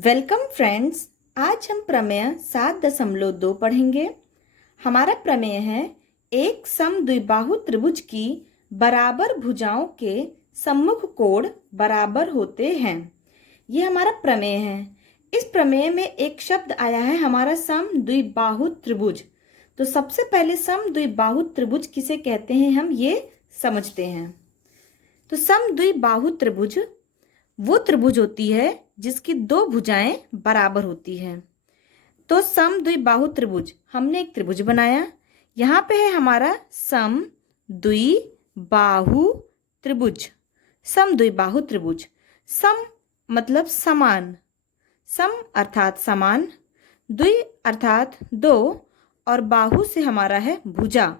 Welcome friends. आज हम प्रमेय 7.2 पढ़ेंगे। हमारा प्रमेय है एक समद्विबाहु त्रिभुज की बराबर भुजाओं के सम्मुख कोण बराबर होते हैं। ये हमारा प्रमेय है। इस प्रमेय में एक शब्द आया है हमारा समद्विबाहु त्रिभुज। तो सबसे पहले समद्विबाहु त्रिभुज किसे कहते हैं हम ये समझते हैं। तो समद्विबाहु त्रिभुज वो त्रिभुज होती है जिसकी दो भुजाएं बराबर होती हैं। तो समद्विबाहु त्रिभुज, हमने एक त्रिभुज बनाया। यहाँ पे है हमारा समद्विबाहु त्रिभुज। समद्विबाहु त्रिभुज, सम मतलब समान, सम अर्थात समान, द्वि अर्थात दो, और बाहु से हमारा है भुजा,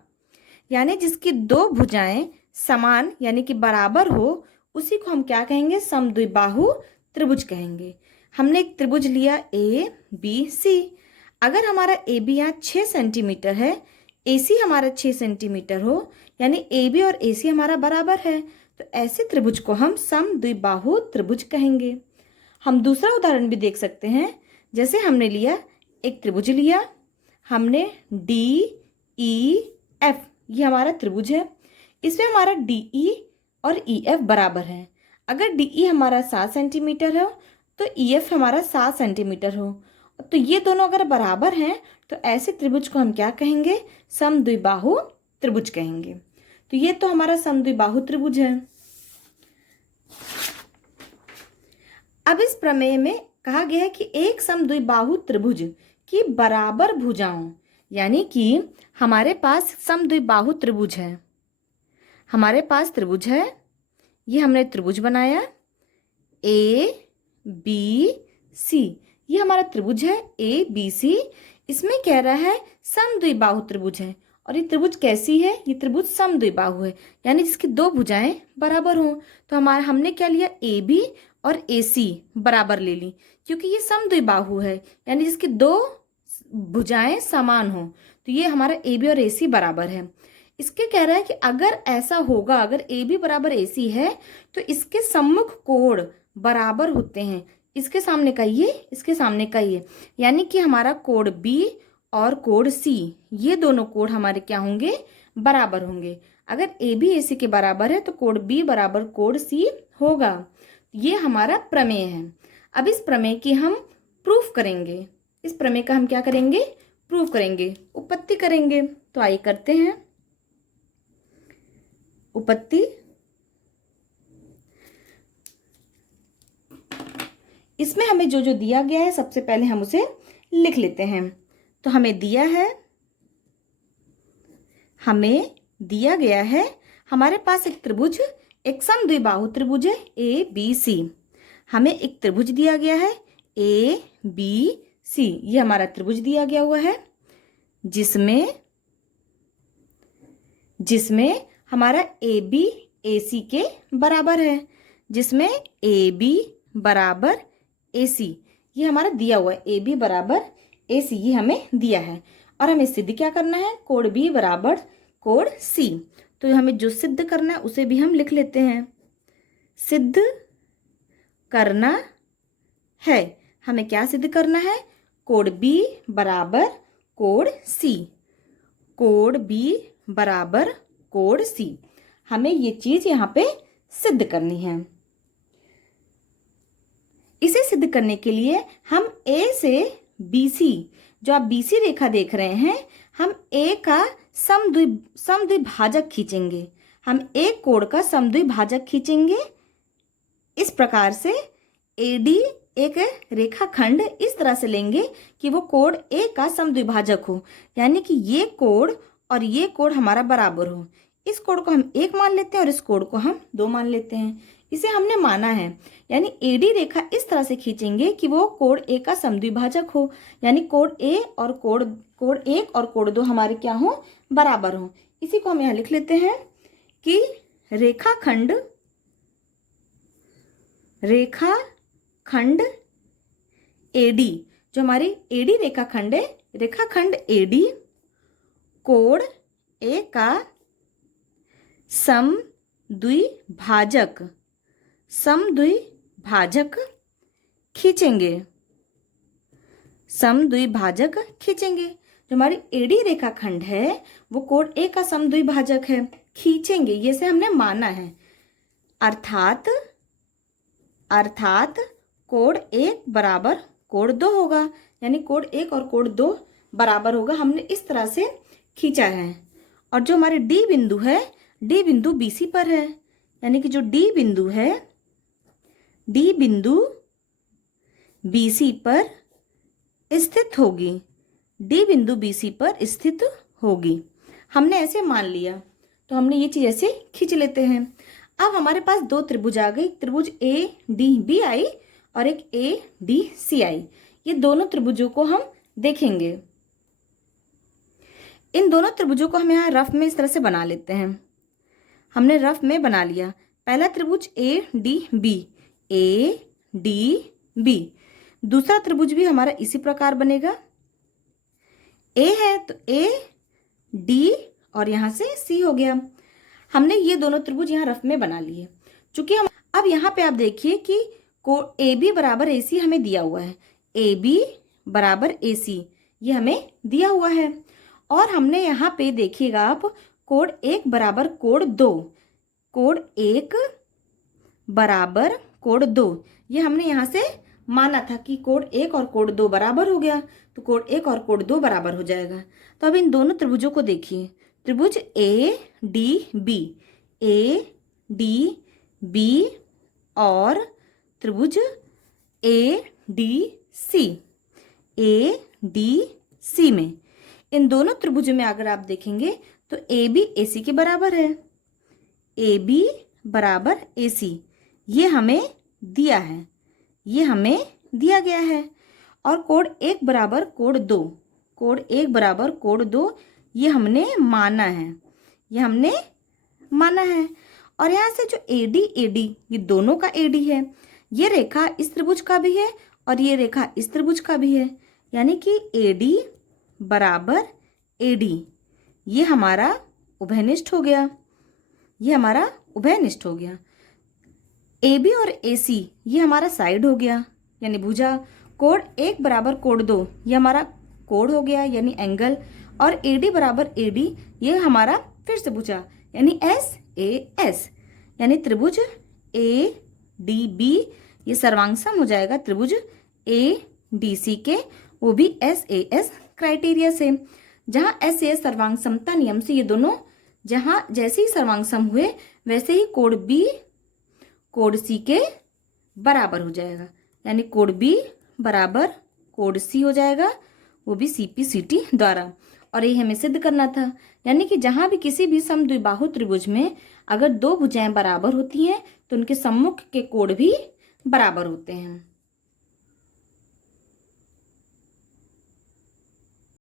यानी जिसकी दो भुजाएं समान यानी कि बराबर हो, उसी को हम क्या कहेंगे? समद्विबाहु त्रिभुज कहेंगे। हमने एक त्रिभुज लिया ए बी सी। अगर हमारा ए बी यहाँ 6 सेंटीमीटर है, ए सी हमारा 6 सेंटीमीटर हो, यानी ए बी और ए सी हमारा बराबर है, तो ऐसे त्रिभुज को हम समद्विबाहु त्रिभुज कहेंगे। हम दूसरा उदाहरण भी देख सकते हैं। जैसे हमने लिया एक त्रिभुज लिया, हमने डी ई एफ, ये हमारा त्रिभुज है। इसमें हमारा डी ई और ई एफ बराबर है। अगर डी ई हमारा 7 सेंटीमीटर हो तो ई एफ हमारा 7 सेंटीमीटर हो, तो ये दोनों अगर बराबर हैं तो ऐसे त्रिभुज को हम क्या कहेंगे? समद्विबाहु त्रिभुज कहेंगे। तो ये तो हमारा समद्विबाहु त्रिभुज है। अब इस प्रमेय में कहा गया है कि एक समद्विबाहु त्रिभुज की बराबर भुजाओं, यानी कि हमारे पास समद्विबाहु त्रिभुज है, हमारे पास त्रिभुज है, ये हमने त्रिभुज बनाया ए बी सी, ये हमारा त्रिभुज है ए बी सी। इसमें कह रहा है समद्विबाहु त्रिभुज है, और ये त्रिभुज कैसी है? ये त्रिभुज समद्विबाहु है, यानी जिसकी दो भुजाएं बराबर हों। तो हमारा हमने क्या लिया? ए बी और ए सी बराबर ले ली, क्योंकि ये समद्विबाहु है, यानी जिसकी दो भुजाएं समान हों। तो ये हमारा ए बी और ए सी बराबर है। इसके कह रहा है कि अगर ऐसा होगा, अगर ए बी बराबर ए सी है, तो इसके सम्मुख कोण बराबर होते हैं। इसके सामने का ये, इसके सामने का ये, यानी कि हमारा कोण बी और कोण सी, ये दोनों कोण हमारे क्या होंगे? बराबर होंगे। अगर ए बी ए सी के बराबर है तो कोण बी बराबर कोण सी होगा। ये हमारा प्रमेय है। अब इस प्रमेय की हम प्रूफ करेंगे। इस प्रमेय का हम क्या करेंगे? प्रूफ करेंगे, उपपत्ति करेंगे। तो आइए करते हैं उपपत्ति। इसमें हमें जो जो दिया गया है सबसे पहले हम उसे लिख लेते हैं। तो हमें दिया गया है हमारे पास एक त्रिभुज, एक समद्विबाहु त्रिभुज है ए बी सी। हमें एक त्रिभुज दिया गया है ए बी सी, ये हमारा त्रिभुज दिया गया हुआ है, जिसमें हमारा ए बी ए सी के बराबर है, जिसमें ए बी बराबर ए सी, ये हमारा दिया हुआ है। ए बी बराबर ए सी, ये हमें दिया है। और हमें सिद्ध क्या करना है? कोण बी बराबर कोण सी। तो हमें जो सिद्ध करना है उसे भी हम लिख लेते हैं। सिद्ध करना है, हमें क्या सिद्ध करना है? कोण बी बराबर कोण सी, कोण बी बराबर कोण सी, हमें ये चीज यहाँ पे सिद्ध करनी है। इसे सिद्ध करने के लिए हम ए से बी सी, जो आप बी सी रेखा देख रहे हैं, हम ए का समद्विभाजक खींचेंगे। हम एक कोण का समद्विभाजक खींचेंगे। इस प्रकार से ए डी एक रेखाखंड इस तरह से लेंगे कि वो कोण ए का समद्विभाजक हो, यानी कि ये कोण और ये कोण हमारा बराबर हो। इस कोण को हम 1 मान लेते हैं और इस कोण को हम 2 मान लेते हैं। इसे हमने माना है, यानी एडी रेखा इस तरह से खींचेंगे कि वो कोण ए का समद्विभाजक हो, यानी कोण ए और कोण 1 और कोण 2 हमारे क्या हो? बराबर हो। इसी को हम यहाँ लिख लेते हैं कि रेखाखंड एडी, जो हमारी एडी रेखाखंड है, रेखाखंड एडी कोण ए का समद्विभाजक खींचेंगे। समद्विभाजक खींचेंगे। जो हमारी एडी रेखाखंड है वो कोण ए का समद्विभाजक है, खींचेंगे, ये से हमने माना है। अर्थात कोण 1 बराबर कोण 2 होगा, यानी कोण 1 और कोण 2 बराबर होगा, हमने इस तरह से खींचा है। और जो हमारे डी बिंदु है, डी बिंदु बीसी पर है, यानी कि जो डी बिंदु है, डी बिंदु बीसी पर स्थित होगी, डी बिंदु बीसी पर स्थित होगी। हमने ऐसे मान लिया, तो हमने ये चीज ऐसे खींच लेते हैं। अब हमारे पास दो त्रिभुज आ गई, त्रिभुज ए डी बी आई और एक ए डी सी आई। ये दोनों त्रिभुजों को हम देखेंगे। इन दोनों त्रिभुजों को हम यहाँ रफ में इस तरह से बना लेते हैं। हमने रफ में बना लिया। पहला त्रिभुज A D B, A D B. दूसरा त्रिभुज भी हमारा इसी प्रकार बनेगा। ए है तो ए डी और यहाँ से सी हो गया। हमने ये दोनों त्रिभुज यहाँ रफ में बना लिए। चूंकि हम अब यहाँ पे आप देखिए कि ए बी बराबर ए सी हमें दिया हुआ है, ए बी बराबर ए सी ये हमें दिया हुआ है। और हमने यहाँ पे देखिएगा आप, कोण 1 बराबर कोण 2, कोण 1 बराबर कोण 2, ये हमने यहाँ से माना था कि कोण 1 और कोण 2 बराबर हो गया, तो कोण 1 और कोण 2 बराबर हो जाएगा। तो अब इन दोनों त्रिभुजों को देखिए, त्रिभुज A D B, A D B और त्रिभुज A D C, A D C में, इन दोनों त्रिभुजों में अगर आप देखेंगे तो ए बी ए सी के बराबर है, ए बी बराबर ए सी ये हमें दिया है, ये हमें दिया गया है। और कोण 1 बराबर कोण 2, कोण 1 बराबर कोण 2 ये हमने माना है, ये हमने माना है। और यहाँ से जो एडी एडी ये दोनों का एडी है, ये रेखा इस त्रिभुज का भी है और ये रेखा इस त्रिभुज का भी है, यानी कि एडी बराबर एडी ये हमारा उभयनिष्ठ हो गया, ये हमारा उभयनिष्ठ हो गया। ए बी और ए सी ये हमारा साइड हो गया, यानी भुजा। कोण 1 बराबर कोण 2 ये हमारा कोण हो गया, यानी एंगल। और ए डी बराबर ए डी ये हमारा फिर से भुजा, यानी एस ए एस, यानी त्रिभुज ए डी बी ये सर्वांगसम हो जाएगा त्रिभुज ए डी सी के, वो भी एस ए एस क्राइटेरिया से। जहाँ एस ए एस सर्वांग समता नियम से ये दोनों जहाँ जैसे ही सर्वांग सम हुए वैसे ही कोण बी कोण सी के बराबर हो जाएगा, यानी कोण बी बराबर कोण सी हो जाएगा, वो भी CP/CT द्वारा। और ये हमें सिद्ध करना था, यानी कि जहाँ भी किसी भी समद्विबाहु त्रिभुज में अगर दो भुजाएं बराबर होती हैं तो उनके सम्मुख के कोण भी बराबर होते हैं।